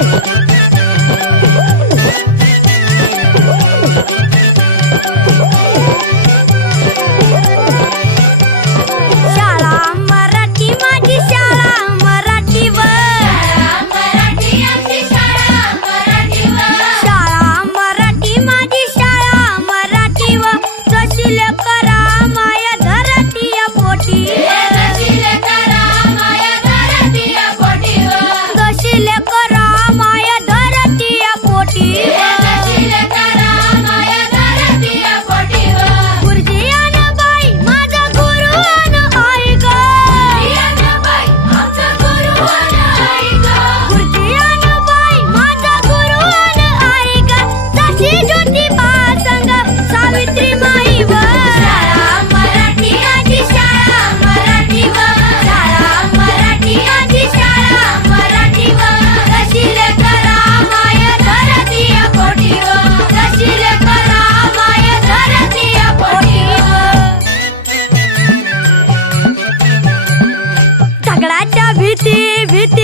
あ! ভীতি ভীতি